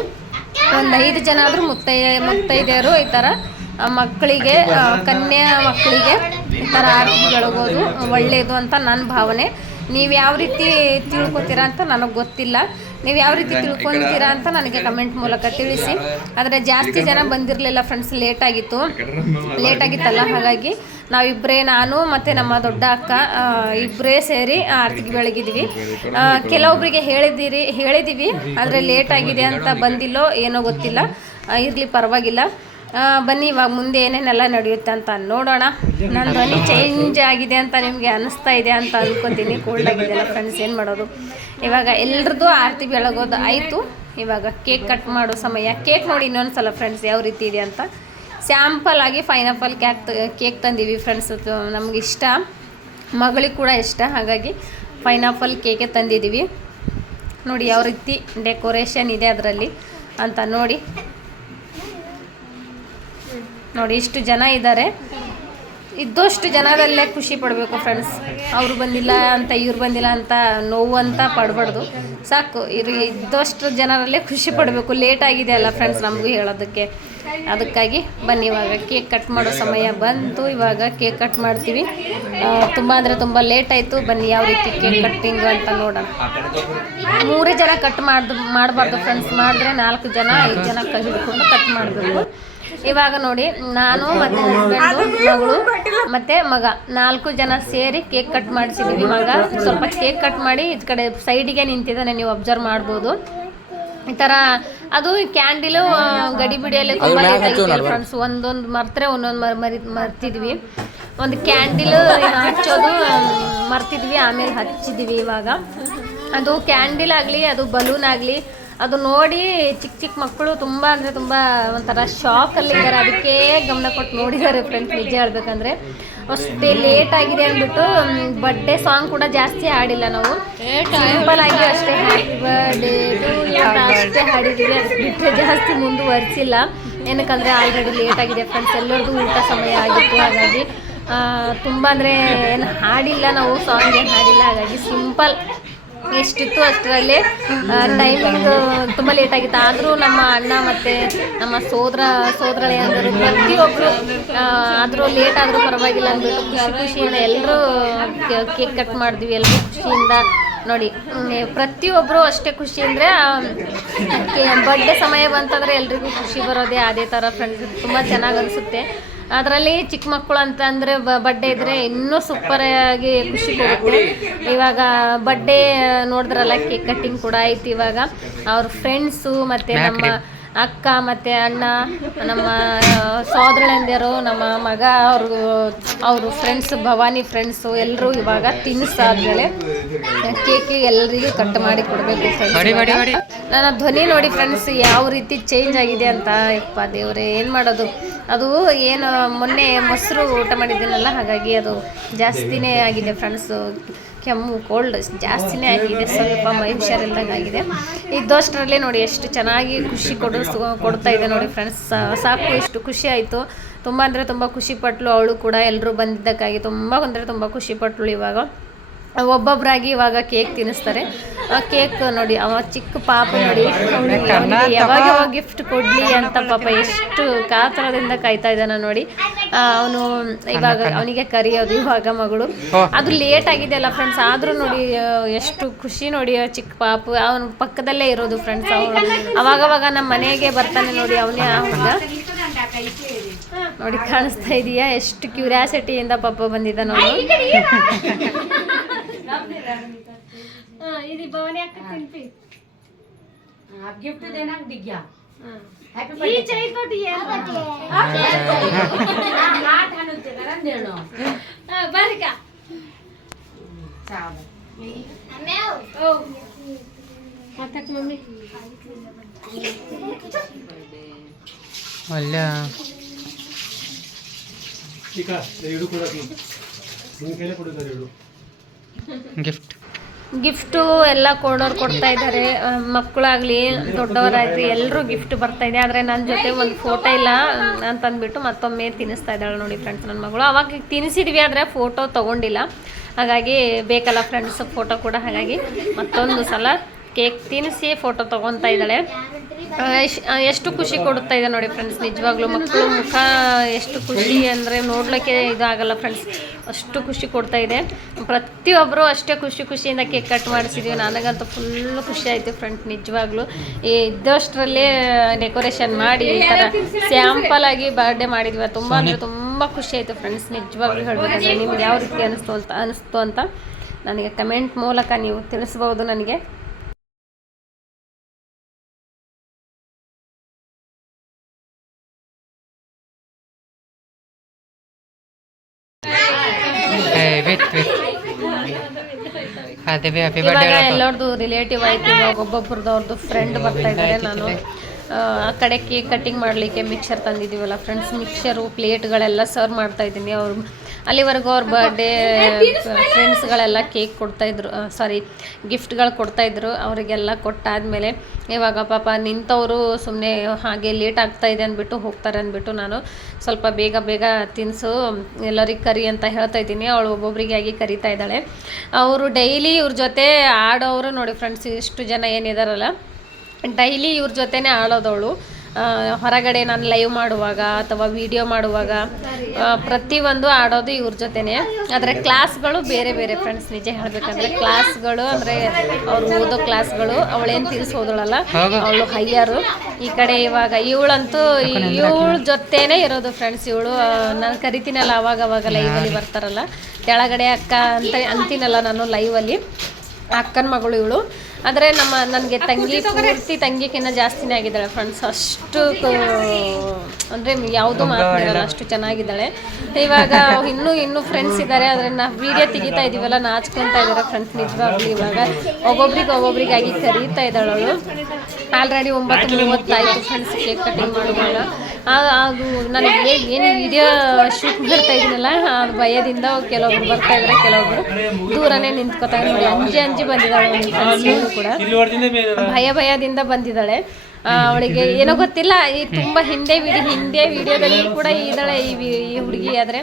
ಒಂದು 5 ಜನ ಆದರೂ ಮುತ್ತೈದೆಯರು ಈ ಥರ ಮಕ್ಕಳಿಗೆ, ಕನ್ಯಾ ಮಕ್ಕಳಿಗೆ ಈ ಥರ ಆರತಿ ಬೆಳಗೋದು ಒಳ್ಳೆಯದು ಅಂತ ನನ್ನ ಭಾವನೆ. ನೀವು ಯಾವ ರೀತಿ ತಿಳ್ಕೊತೀರಾ ಅಂತ ನನಗೆ ಗೊತ್ತಿಲ್ಲ. ನೀವು ಯಾವ ರೀತಿ ತಿಳ್ಕೊತೀರಾ ಅಂತ ನನಗೆ ಕಮೆಂಟ್ ಮೂಲಕ ತಿಳಿಸಿ. ಆದರೆ ಜಾಸ್ತಿ ಜನ ಬಂದಿರಲಿಲ್ಲ ಫ್ರೆಂಡ್ಸ್, ಲೇಟಾಗಿತ್ತಲ್ಲ. ಹಾಗಾಗಿ ನಾವಿಬ್ಬರೇ, ನಾನು ಮತ್ತು ನಮ್ಮ ದೊಡ್ಡ ಅಕ್ಕ ಇಬ್ಬರೇ ಸೇರಿ ಆರತಿಗೆ ಬೆಳಗಿದ್ವಿ. ಕೆಲವೊಬ್ಬರಿಗೆ ಹೇಳಿದ್ದೀವಿ, ಆದರೆ ಲೇಟಾಗಿದೆ ಅಂತ ಬಂದಿಲ್ಲೋ ಏನೋ ಗೊತ್ತಿಲ್ಲ. ಇರಲಿ, ಪರವಾಗಿಲ್ಲ. ಬನ್ನಿ ಇವಾಗ ಮುಂದೆ ಏನೇನೆಲ್ಲ ನಡೆಯುತ್ತೆ ಅಂತ ನೋಡೋಣ. ನನ್ನ ಧ್ವನಿ ಚೇಂಜ್ ಆಗಿದೆ ಅಂತ ನಿಮಗೆ ಅನ್ನಿಸ್ತಾ ಇದೆ ಅಂತ ಅಂದ್ಕೊತೀನಿ. ಕೋಲ್ಡ್ ಆಗಿದೆಯಲ್ಲ ಫ್ರೆಂಡ್ಸ್, ಏನು ಮಾಡೋದು. ಇವಾಗ ಎಲ್ರದ್ದು ಆರತಿ ಬೆಳಗೋದು ಆಯಿತು. ಇವಾಗ ಕೇಕ್ ಕಟ್ ಮಾಡೋ ಸಮಯ. ಕೇಕ್ ನೋಡಿ ಇನ್ನೊಂದು ಸಲ ಫ್ರೆಂಡ್ಸ್ ಯಾವ ರೀತಿ ಇದೆ ಅಂತ. ಸ್ಯಾಂಪಲ್ ಆಗಿ ಪೈನಾಪಲ್ ಕೇಕ್ ತಂದೀವಿ ಫ್ರೆಂಡ್ಸ್. ನಮ್ಗೆ ಇಷ್ಟ, ಮಗಳಿಗೆ ಕೂಡ ಇಷ್ಟ, ಹಾಗಾಗಿ ಪೈನಾಪಲ್ ಕೇಕೆ ತಂದಿದ್ದೀವಿ. ನೋಡಿ ಯಾವ ರೀತಿ ಡೆಕೋರೇಷನ್ ಇದೆ ಅದರಲ್ಲಿ ಅಂತ ನೋಡಿ. ಇಷ್ಟು ಜನ ಇದ್ದಾರೆ. ಇದ್ದಷ್ಟು ಜನದಲ್ಲೇ ಖುಷಿ ಪಡಬೇಕು ಫ್ರೆಂಡ್ಸ್. ಅವರು ಬಂದಿಲ್ಲ ಅಂತ, ಇವ್ರು ಬಂದಿಲ್ಲ ಅಂತ ನೋವು ಅಂತ ಪಡಬಾರ್ದು. ಸಾಕು, ಇದ್ದಷ್ಟು ಜನರಲ್ಲೇ ಖುಷಿ ಪಡಬೇಕು. ಲೇಟ್ ಆಗಿದೆ ಅಲ್ಲ ಫ್ರೆಂಡ್ಸ್ ನಮಗೂ ಹೇಳೋದಕ್ಕೆ. ಅದಕ್ಕಾಗಿ ಬನ್ನಿ ಇವಾಗ ಕೇಕ್ ಕಟ್ ಮಾಡೋ ಸಮಯ ಬಂತು. ಇವಾಗ ಕೇಕ್ ಕಟ್ ಮಾಡ್ತೀವಿ. ತುಂಬ ಅಂದರೆ ತುಂಬ ಲೇಟ್ ಆಯಿತು. ಬನ್ನಿ ಯಾವ ರೀತಿ ಕೇಕ್ ಕಟ್ಟಿಂಗು ಅಂತ ನೋಡೋಣ. 3 ಜನ ಕಟ್ ಮಾಡಬಾರ್ದು ಫ್ರೆಂಡ್ಸ್. ಮಾಡಿದ್ರೆ 4 ಜನ 5 ಜನ ಕೈ ಹಿಡ್ಕೊಂಡು ಕಟ್ ಮಾಡಬೇಕು. ಇವಾಗ ನೋಡಿ, ನಾನು ಮತ್ತು ಹಸ್ಬೆಂಡು, ಮಗಳು ಮತ್ತು ಮಗ 4 ಜನ ಸೇರಿ ಕೇಕ್ ಕಟ್ ಮಾಡಿಸಿದ್ದೀವಿ. ಮಗ ಸ್ವಲ್ಪ ಕೇಕ್ ಕಟ್ ಮಾಡಿ ಈ ಕಡೆ ಸೈಡಿಗೆ ನಿಂತಿದ್ದಾನೆ, ನೀವು ಅಬ್ಸರ್ವ್ ಮಾಡ್ಬೋದು. ಈ ಥರ ಅದು ಕ್ಯಾಂಡಿಲು ಗಡಿಬಿಡಿಯಲ್ಲಿ ತುಂಬ ಲೇಟ್ ಆಗಿತ್ತು ಫ್ರೆಂಡ್ಸ್. ಒಂದೊಂದು ಮರ್ತರೆ ಒಂದೊಂದು ಮರ್ತಿದ್ವಿ. ಒಂದು ಕ್ಯಾಂಡಿಲ್ ಹಚ್ಚೋದು ಮರ್ತಿದ್ವಿ, ಆಮೇಲೆ ಹಚ್ಚಿದ್ವಿ. ಇವಾಗ ಅದು ಕ್ಯಾಂಡಿಲ್ ಆಗಲಿ, ಅದು ಬಲೂನ್ ಆಗಲಿ, ಅದು ನೋಡಿ ಚಿಕ್ಕ ಮಕ್ಕಳು ತುಂಬ ಅಂದರೆ ತುಂಬ ಒಂಥರ ಶಾಕಲ್ಲಿದ್ದಾರೆ. ಅದಕ್ಕೆ ಗಮನ ಕೊಟ್ಟು ನೋಡಿದ್ದಾರೆ ಫ್ರೆಂಡ್ಸ್. ನಿಜ ಹೇಳ್ಬೇಕಂದ್ರೆ ಅಷ್ಟೇ ಲೇಟ್ ಆಗಿದೆ ಅಂದ್ಬಿಟ್ಟು ಬರ್ಡೇ ಸಾಂಗ್ ಕೂಡ ಜಾಸ್ತಿ ಹಾಡಿಲ್ಲ ನಾವು. ಸಿಂಪಲ್ ಆಗಿ ಅಷ್ಟೇ ಹ್ಯಾಪಿ ಬರ್ಡೇ ಅಷ್ಟೇ ಹಾಡಿದ್ದೀವಿ. ಅದಕ್ಕೆ ಬಿಟ್ಟರೆ ಜಾಸ್ತಿ ಮುಂದುವರಿಸಿಲ್ಲ. ಏನಕ್ಕಂದರೆ ಆಲ್ರೆಡಿ ಲೇಟ್ ಆಗಿದೆ ಫ್ರೆಂಡ್ಸ್. ಎಲ್ಲರದ್ದು ಊಟ ಸಮಯ ಆಗಿತ್ತು. ಹಾಗಾಗಿ ತುಂಬ ಅಂದರೆ ಏನು ಹಾಡಿಲ್ಲ ನಾವು, ಸಾಂಗ್ ಏನು ಹಾಡಿಲ್ಲ. ಹಾಗಾಗಿ ಸಿಂಪಲ್ ಎಷ್ಟಿತ್ತು ಅಷ್ಟರಲ್ಲೇ ಟೈಮಿಂಗ್ ತುಂಬ ಲೇಟಾಗಿತ್ತು. ಆದರೂ ನಮ್ಮ ಅಣ್ಣ ಮತ್ತು ನಮ್ಮ ಸೋದರಳೆಯಂದರು ಪ್ರತಿಯೊಬ್ಬರು ಆದರೂ ಲೇಟ್ ಆದರೂ ಪರವಾಗಿಲ್ಲ ಅಂದ್ಬಿಟ್ಟು ಖುಷಿಯಿಂದ ಎಲ್ಲರೂ ಕೇಕ್ ಕಟ್ ಮಾಡಿದ್ವಿ. ಎಲ್ಲರೂ ಖುಷಿಯಿಂದ ನೋಡಿ, ಪ್ರತಿಯೊಬ್ಬರು ಅಷ್ಟೇ ಖುಷಿ. ಅಂದರೆ ಬರ್ಡೇ ಸಮಯ ಬಂತಂದರೆ ಎಲ್ರಿಗೂ ಖುಷಿ ಬರೋದೇ ಅದೇ ಥರ ಫ್ರೆಂಡ್ಸ್. ತುಂಬ ಚೆನ್ನಾಗಿ ಅನಿಸುತ್ತೆ. ಅದರಲ್ಲಿ ಚಿಕ್ಕ ಮಕ್ಕಳು ಅಂತ ಅಂದರೆ ಬರ್ಡೇ ಇದ್ದರೆ ಇನ್ನೂ ಸೂಪರಾಗಿ ಖುಷಿ ಕೊಡುತ್ತೆ. ಇವಾಗ ಬರ್ಡೇ ನೋಡಿದ್ರಲ್ಲ, ಕೇಕ್ ಕಟ್ಟಿಂಗ್ ಕೂಡ ಆಯ್ತು. ಇವಾಗ ಅವ್ರ ಫ್ರೆಂಡ್ಸು ಮತ್ತು ನಮ್ಮ ಅಕ್ಕ ಮತ್ತು ಅಣ್ಣ, ನಮ್ಮ ಸೋದರಳೆಂದಿರು, ನಮ್ಮ ಮಗ, ಅವರು ಫ್ರೆಂಡ್ಸ್, ಭವಾನಿ ಫ್ರೆಂಡ್ಸು ಎಲ್ಲರೂ ಇವಾಗ ತಿನ್ನಿಸಾದ್ಮೇಲೆ ಕೇಕಿಗೆ ಎಲ್ಲರಿಗೂ ಕಟ್ ಮಾಡಿ ಕೊಡಬೇಕು ಫ್ರೆಂಡ್ಸ್. ನನ್ನ ಧ್ವನಿ ನೋಡಿ ಫ್ರೆಂಡ್ಸ್ ಯಾವ ರೀತಿ ಚೇಂಜ್ ಆಗಿದೆ ಅಂತ. ಯಪ್ಪ ದೇವರೇ, ಏನು ಮಾಡೋದು. ಅದು ಏನು ಮೊನ್ನೆ ಮೊಸರು ಊಟ ಮಾಡಿದ್ದೀನಲ್ಲ, ಹಾಗಾಗಿ ಅದು ಜಾಸ್ತಿನೇ ಆಗಿದೆ ಫ್ರೆಂಡ್ಸು. ಕೆಮ್ಮು ಕೋಲ್ಡ್ ಜಾಸ್ತಿನೇ ಆಗಿದೆ, ಸ್ವಲ್ಪ ಮೈ ಹುಷಾರಿಲ್ದಂಗೆ ಆಗಿದೆ. ಇದ್ದಷ್ಟರಲ್ಲೇ ನೋಡಿ ಎಷ್ಟು ಚೆನ್ನಾಗಿ ಖುಷಿ ಕೊಡ್ತಾ ಇದೆ ನೋಡಿ ಫ್ರೆಂಡ್ಸ್. ಸಾಕು, ಎಷ್ಟು ಖುಷಿ ಆಯಿತು. ತುಂಬ ಅಂದರೆ ತುಂಬ ಖುಷಿಪಟ್ಲು ಅವಳು ಕೂಡ. ಎಲ್ಲರೂ ಬಂದಿದ್ದಕ್ಕಾಗಿ ತುಂಬ ಅಂದರೆ ತುಂಬ ಖುಷಿಪಟ್ಲು. ಇವಾಗ ಒಬ್ಬೊಬ್ಬರಾಗಿ ಇವಾಗ ಕೇಕ್ ತಿನ್ನಿಸ್ತಾರೆ. ಕೇಕ್ ನೋಡಿ, ಅವ ಚಿಕ್ಕ ಪಾಪ ನೋಡಿ, ಯಾವಾಗ ಯಾವಾಗ ಗಿಫ್ಟ್ ಕೊಡ್ಲಿ ಅಂತ ಪಾಪ ಎಷ್ಟು ಕಾತರದಿಂದ ಕಾಯ್ತಾ ಇದ್ದಾನ ನೋಡಿ. ಅವನು ಇವಾಗ ಅವನಿಗೆ ಕರಿಯೋದು ಇವಾಗ ಮಗಳು, ಅದು ಲೇಟ್ ಆಗಿದೆ ಅಲ್ಲ ಫ್ರೆಂಡ್ಸ್, ಆದ್ರೂ ನೋಡಿ ಎಷ್ಟು ಖುಷಿ ನೋಡಿ. ಚಿಕ್ಕ ಪಾಪು ಅವನ ಪಕ್ಕದಲ್ಲೇ ಇರೋದು ಫ್ರೆಂಡ್ಸ್. ಅವಾಗವಾಗ ನಮ್ಮ ಮನೆಗೆ ಬರ್ತಾನೆ ನೋಡಿ ಅವನೇ. ಅವಾಗ ನೋಡಿ ಕಾಣಿಸ್ತಾ ಇದೆಯಾ ಎಷ್ಟು ಕ್ಯೂರಿಯಾಸಿಟಿಯಿಂದ ಪಾಪ ಬಂದಿದ್ದ ನೋಡಿ. ఇది భవని అక్క తినిపి గిఫ్ట్ దేనా దిగ్యా హ్యాపీ బర్త్డే ఈ చై తోటి హాట్ హనుతే నరం దేణో బరికా చాలు అమ్మే ఓ ಹಾಕತ್ ಮಮ್ಮಿ ಅಲ್ಲ ಈಗ ಎರಡು ಕೂಡ ನಿಮಗೆ ಕೈಲೇ ಕೊಡುತ್ತಾರೆ ಎರಡು ಗಿಫ್ಟು ಎಲ್ಲ ಕೊಡೋರು ಕೊಡ್ತಾ ಇದ್ದಾರೆ, ಮಕ್ಕಳಾಗಲಿ ದೊಡ್ಡವರಾಗಲಿ ಎಲ್ಲರೂ ಗಿಫ್ಟ್ ಬರ್ತಾ ಇದೆ. ಆದರೆ ನನ್ನ ಜೊತೆ ಒಂದು ಫೋಟೋ ಇಲ್ಲ ಅಂತಂದ್ಬಿಟ್ಟು ಮತ್ತೊಮ್ಮೆ ತಿನ್ನಿಸ್ತಾ ಇದ್ದಾಳೆ ನೋಡಿ ಫ್ರೆಂಡ್ಸ್ ನನ್ನ ಮಗಳು. ಅವಾಗ ತಿನ್ನಿಸಿದ್ವಿ ಆದರೆ ಫೋಟೋ ತೊಗೊಂಡಿಲ್ಲ, ಹಾಗಾಗಿ ಬೇಕಲ್ಲ ಫ್ರೆಂಡ್ಸ್ ಫೋಟೋ ಕೂಡ. ಹಾಗಾಗಿ ಮತ್ತೊಂದು ಸಲ ಕೇಕ್ ತಿನ್ನಿಸಿ ಫೋಟೋ ತೊಗೊತಾ ಇದ್ದಾಳೆ. ಎಷ್ಟು ಖುಷಿ ಕೊಡುತ್ತಾ ಇದೆ ನೋಡಿ ಫ್ರೆಂಡ್ಸ್, ನಿಜವಾಗ್ಲೂ ಮಕ್ಕಳು ಮುಖ ಎಷ್ಟು ಖುಷಿ ಅಂದರೆ ನೋಡ್ಲಿಕ್ಕೆ ಇದಾಗಲ್ಲ ಫ್ರೆಂಡ್ಸ್, ಅಷ್ಟು ಖುಷಿ ಕೊಡ್ತಾ ಇದೆ. ಪ್ರತಿಯೊಬ್ಬರು ಅಷ್ಟೇ ಖುಷಿಯಿಂದ ಕೇಕ್ ಕಟ್ ಮಾಡಿಸಿದ್ವಿ. ನನಗಂತೂ ಫುಲ್ಲು ಖುಷಿ ಆಯಿತು ಫ್ರೆಂಡ್ಸ್ ನಿಜವಾಗ್ಲೂ. ಇದ್ದಷ್ಟರಲ್ಲೇ ಡೆಕೋರೇಷನ್ ಮಾಡಿ ಈ ಥರ ಸ್ಯಾಂಪಲ್ ಆಗಿ ಬರ್ಡೇ ಮಾಡಿದ್ವಿ. ತುಂಬ ಅಂದರೆ ತುಂಬ ಖುಷಿ ಆಯಿತು ಫ್ರೆಂಡ್ಸ್ ನಿಜವಾಗ್ಲೂ. ಹೇಳ್ಬೇಕಂದ್ರೆ ನಿಮ್ಗೆ ಯಾವ ರೀತಿ ಅನಿಸ್ತು ಅಂತ ನನಗೆ ಕಮೆಂಟ್ ಮೂಲಕ ನೀವು ತಿಳಿಸ್ಬೋದು ನನಗೆ. ಇವಾಗ ಎಲ್ಲರದು ರಿಲೇಟಿವ್ ಆಯ್ತು, ಇವಾಗ ಒಬ್ಬೊಬ್ರದ್ದು ಫ್ರೆಂಡ್ ಬರ್ತಾ ಇದ್ದಾರೆ. ನಾನು ಆ ಕಡೆ ಕೇಕ್ ಕಟ್ಟಿಂಗ್ ಮಾಡಲಿಕ್ಕೆ ಮಿಕ್ಸರ್ ತಂದಿದ್ದೀವಲ್ಲ ಫ್ರೆಂಡ್ಸ್, ಮಿಕ್ಸರು ಪ್ಲೇಟ್ಗಳೆಲ್ಲ ಸರ್ವ್ ಮಾಡ್ತಾ ಇದ್ದೀನಿ. ಅವ್ರು ಅಲ್ಲಿವರೆಗೂ ಅವ್ರ ಬರ್ಡೇ ಫ್ರೆಂಡ್ಸ್ಗಳೆಲ್ಲ ಕೇಕ್ ಕೊಡ್ತಾಯಿದ್ರು, ಸಾರಿ ಗಿಫ್ಟ್ಗಳು ಕೊಡ್ತಾಯಿದ್ರು. ಅವರಿಗೆಲ್ಲ ಕೊಟ್ಟಾದಮೇಲೆ ಇವಾಗ ಪಾಪ ನಿಂತವರು ಸುಮ್ಮನೆ ಹಾಗೆ ಲೇಟ್ ಆಗ್ತಾಯಿದೆ ಅಂದ್ಬಿಟ್ಟು ಹೋಗ್ತಾರೆ ಅಂದ್ಬಿಟ್ಟು ನಾನು ಸ್ವಲ್ಪ ಬೇಗ ತಿನ್ನಿಸು ಎಲ್ಲರಿಗೆ ಕರಿ ಅಂತ ಹೇಳ್ತಾ ಇದ್ದೀನಿ. ಅವಳು ಒಬ್ಬೊಬ್ಬರಿಗಾಗಿ ಕರಿತಾ ಇದ್ದಾಳೆ. ಅವರು ಡೈಲಿ ಇವ್ರ ಜೊತೆ ಆಡೋರು ನೋಡಿ ಫ್ರೆಂಡ್ಸ್, ಇಷ್ಟು ಜನ ಏನಿದಾರಲ್ಲ ಡೈಲಿ ಇವ್ರ ಜೊತೆನೇ ಆಡೋದವಳು. ಹೊರಗಡೆ ನಾನು ಲೈವ್ ಮಾಡುವಾಗ ಅಥವಾ ವಿಡಿಯೋ ಮಾಡುವಾಗ ಪ್ರತಿಯೊಂದು ಆಡೋದು ಇವ್ರ ಜೊತೆನೇ. ಆದರೆ ಕ್ಲಾಸ್ಗಳು ಬೇರೆ ಫ್ರೆಂಡ್ಸ್, ನಿಜ ಹೇಳಬೇಕಂದ್ರೆ ಕ್ಲಾಸ್ಗಳು ಅಂದರೆ ಅವ್ರು ಓದೋ ಕ್ಲಾಸ್ಗಳು ಅವಳೇನು ತಿಳಿಸೋದಳಲ್ಲ, ಅವಳು ಹೈಯರು. ಈ ಕಡೆ ಇವಾಗ ಇವಳಂತೂ ಇವಳ ಜೊತೆನೇ ಇರೋದು ಫ್ರೆಂಡ್ಸ್. ಇವಳು ನಾನು ಕರಿತೀನಲ್ಲ ಅವಾಗ ಲೈವಲ್ಲಿ ಬರ್ತಾರಲ್ಲ, ಕೆಳಗಡೆ ಅಕ್ಕ ಅಂತ ಅಂತೀನಲ್ಲ ನಾನು ಲೈವಲ್ಲಿ, ಅಕ್ಕನ ಮಗಳು ಇವಳು. ಆದರೆ ನನಗೆ ಪೂರ್ತಿ ತಂಗಿಕಿನ್ನ ಜಾಸ್ತಿನೇ ಆಗಿದ್ದಾಳೆ ಫ್ರೆಂಡ್ಸ್. ಅಷ್ಟು ಅಂದರೆ ಯಾವುದೂ ಮಾತಾಡಲ್ಲ, ಅಷ್ಟು ಚೆನ್ನಾಗಿದ್ದಾಳೆ. ಇವಾಗ ಇನ್ನೂ ಫ್ರೆಂಡ್ಸ್ ಇದ್ದಾರೆ, ಆದರೆ ನಾವು ವೀಡಿಯೋ ತೆಗಿತಾ ಇದ್ದೀವಲ್ಲ ನಾಚ್ಕೊತಾ ಇದ್ದಾರೆ ಫ್ರೆಂಡ್ಸ್ ನಿಜವಾಗ್ಲೂ. ಇವಾಗ ಒಬ್ಬೊಬ್ರಿಗಾಗಿ ಕರೀತಾ ಇದ್ದಾಳೆ ಅವಳು. ಆಲ್ರೆಡಿ 9:30 ಫ್ರೆಂಡ್ಸ್ ಕೇಕ್ ಕಟಿಂಗ್ ಮಾಡುವಾಗ. ಅದು ನನಗೆ ಏನು ವಿಡಿಯೋ ಶೂಟ್ ಮಾಡ್ತಾ ಇದ್ದೀನಲ್ಲ ಅದು ಭಯದಿಂದ ಕೆಲವೊಬ್ರು ಬರ್ತಾ ಇದ್ದಾರೆ, ಕೆಲವೊಬ್ರು ದೂರನೇ ನಿಂತ್ಕೋತಾ ನೋಡಿ. ಅಂಜಿ ಬಂದಿದ್ದಾಳೆ ಕೂಡ, ಭಯದಿಂದ ಬಂದಿದ್ದಾಳೆ. ಅವಳಿಗೆ ಏನೋ ಗೊತ್ತಿಲ್ಲ, ಈ ತುಂಬ ಹಿಂದೆ ವಿಡಿಯೋದಲ್ಲಿ ಕೂಡ ಇದ್ದಾಳೆ ಈ ಹುಡುಗಿ. ಆದರೆ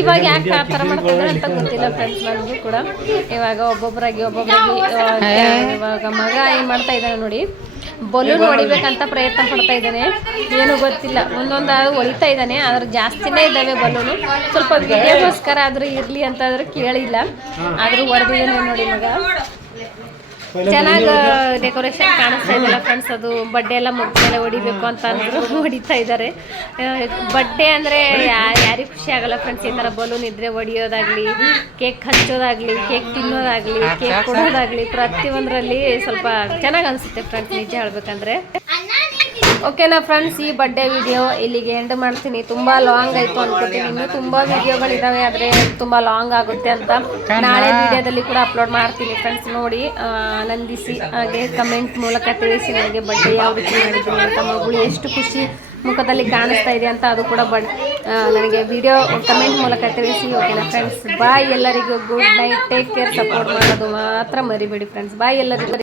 ಇವಾಗ ಯಾಕೆ ಆ ಥರ ಮಾಡ್ತಿದ್ದಾಳೆ ಅಂತ ಗೊತ್ತಿಲ್ಲ ಫ್ರೆಂಡ್ಸ್ ನನಗೂ ಕೂಡ. ಇವಾಗ ಒಬ್ಬೊಬ್ಬರಾಗಿ ಇವಾಗ ಮಗ ಏನು ಮಾಡ್ತಾ ಇದ್ದಾನೆ ನೋಡಿ, ಬಲೂನ್ ಹೊಡಿಬೇಕಂತ ಪ್ರಯತ್ನ ಪಡ್ತಾ ಇದ್ದಾನೆ. ಏನೂ ಗೊತ್ತಿಲ್ಲ, ಒಂದೊಂದು ಹೊಡಿತಾ ಇದ್ದಾನೆ. ಆದ್ರೆ ಜಾಸ್ತಿನೇ ಇದ್ದಾವೆ ಬಲೂನು. ಸ್ವಲ್ಪ ವಿಡಿಯೋಗೋಸ್ಕರ ಆದರೂ ಇರಲಿ ಅಂತಾದರೂ ಕೇಳಿಲ್ಲ, ಆದರೂ ಹೊಡೆದಿದ್ದಾನೆ ನೋಡಿ ಮಗ. ಚೆನ್ನಾಗಿ ಡೆಕೋರೇಷನ್ ಕಾಣಿಸ್ತಾ ಇದೆಯಲ್ಲ ಫ್ರೆಂಡ್ಸ್. ಅದು ಬಡ್ಡೆ ಎಲ್ಲ ಮುಗಿದ್ಮೇಲೆ ಹೊಡಿಬೇಕು ಅಂತ ಅಂದರು, ಹೊಡಿತಾ ಇದ್ದಾರೆ. ಬಡ್ಡೆ ಅಂದರೆ ಯಾರಿಗೂ ಖುಷಿ ಆಗಲ್ಲ ಫ್ರೆಂಡ್ಸ್, ಈ ಥರ ಬಲೂನ್ ಇದ್ದರೆ ಹೊಡಿಯೋದಾಗಲಿ, ಕೇಕ್ ಹಚ್ಚೋದಾಗಲಿ, ಕೇಕ್ ತಿನ್ನೋದಾಗಲಿ, ಕೇಕ್ ಕೊಡೋದಾಗಲಿ, ಪ್ರತಿಯೊಂದರಲ್ಲಿ ಸ್ವಲ್ಪ ಚೆನ್ನಾಗಿ ಅನಿಸುತ್ತೆ ಫ್ರೆಂಡ್ಸ್ ನಿಜ ಹೇಳ್ಬೇಕಂದ್ರೆ. ಓಕೆನಾ ಫ್ರೆಂಡ್ಸ್, ಈ ಬರ್ಡೇ ವಿಡಿಯೋ ಇಲ್ಲಿಗೆ ಎಂಡ್ ಮಾಡ್ತೀನಿ. ತುಂಬ ಲಾಂಗ್ ಆಯಿತು ಅನ್ಕೋತೀನಿ, ಇನ್ನೂ ತುಂಬ ವಿಡಿಯೋಗಳಿದ್ದಾವೆ, ಆದರೆ ತುಂಬ ಲಾಂಗ್ ಆಗುತ್ತೆ ಅಂತ ನಾಳೆ ವಿಡಿಯೋದಲ್ಲಿ ಕೂಡ ಅಪ್ಲೋಡ್ ಮಾಡ್ತೀನಿ ಫ್ರೆಂಡ್ಸ್. ನೋಡಿ ಆನಂದಿಸಿ, ಹಾಗೆ ಕಮೆಂಟ್ ಮೂಲಕ ತಿಳಿಸಿ ನನಗೆ ಬರ್ಡೇ ಯಾವ ರೀತಿ ಮಾಡಿದ್ದೀನಿ ಅಂತ, ಮಗಳು ಎಷ್ಟು ಖುಷಿ ಮುಖದಲ್ಲಿ ಕಾಣಿಸ್ತಾ ಇದೆ ಅಂತ ಅದು ಕೂಡ ನನಗೆ ವಿಡಿಯೋ ಕಮೆಂಟ್ ಮೂಲಕ ತಿಳಿಸಿ. ಓಕೆನಾ ಫ್ರೆಂಡ್ಸ್, ಬಾಯ್ ಎಲ್ಲರಿಗೂ, good night, take care, support ಮಾಡೋದು ಮಾತ್ರ ಮರಿಬೇಡಿ ಫ್ರೆಂಡ್ಸ್. ಬಾಯ್ ಎಲ್ಲರಿಗೂ.